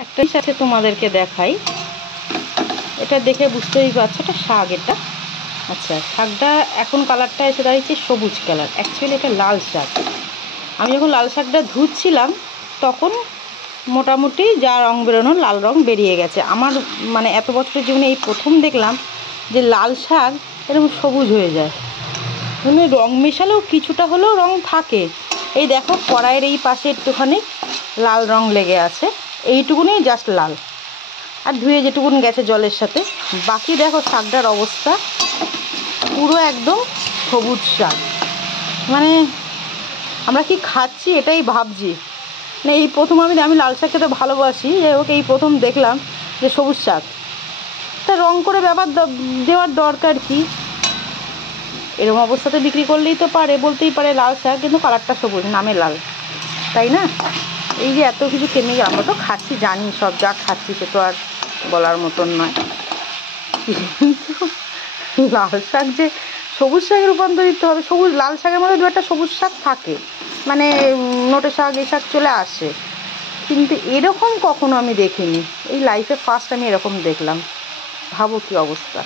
একটা সাথে তোমাদেরকে দেখাই, এটা দেখে বুঝতেই পারছো এটা শাক। এটা আচ্ছা, শাকটা এখন কালারটা এসে দাঁড়িয়েছে সবুজ কালার, অ্যাকচুয়ালি এটা লাল শাক। আমি যখন লাল শাকটা ধুচ্ছিলাম তখন মোটামুটি যা রং বেরোনোর লাল রং বেরিয়ে গেছে। আমার মানে এত বছরের জীবনে এই প্রথম দেখলাম যে লাল শাক এরকম সবুজ হয়ে যায়। মানে রং মেশালেও কিছুটা হলেও রং থাকে। এই দেখো কড়াইয়ের এই পাশে একটুখানি লাল রং লেগে আছে, এইটুকুনি জাস্ট লাল, আর ধুয়ে যেটুকুন গেছে জলের সাথে। বাকি দেখো শাকটার অবস্থা পুরো একদম সবুজ শাক। মানে আমরা কি খাচ্ছি এটাই ভাবছি। মানে এই প্রথম আমি লাল শাক খেতে ভালোবাসি, যাই হোক এই প্রথম দেখলাম যে সবুজ শাক। তা রং করে ব্যাপার দেওয়ার দরকার কি? এরকম অবস্থাতে বিক্রি করলেই তো পারে, বলতেই পারে লাল শাক, কিন্তু কালারটা সবুজ, নামে লাল, তাই না? এই যে এত কিছু কেমিক্যাল, আমরা তো খাচ্ছি জানি, সব যা খাচ্ছি সে তো আর বলার মতন নয়, কিন্তু লাল শাক যে সবুজ শাকে রূপান্তরিত হবে, সবুজ লাল শাকের মধ্যে দু একটা সবুজ শাক থাকে, মানে নোটে শাক এই শাক চলে আসে, কিন্তু এরকম কখনো আমি দেখিনি। এই লাইফে ফার্স্ট আমি এরকম দেখলাম। ভাবো কি অবস্থা।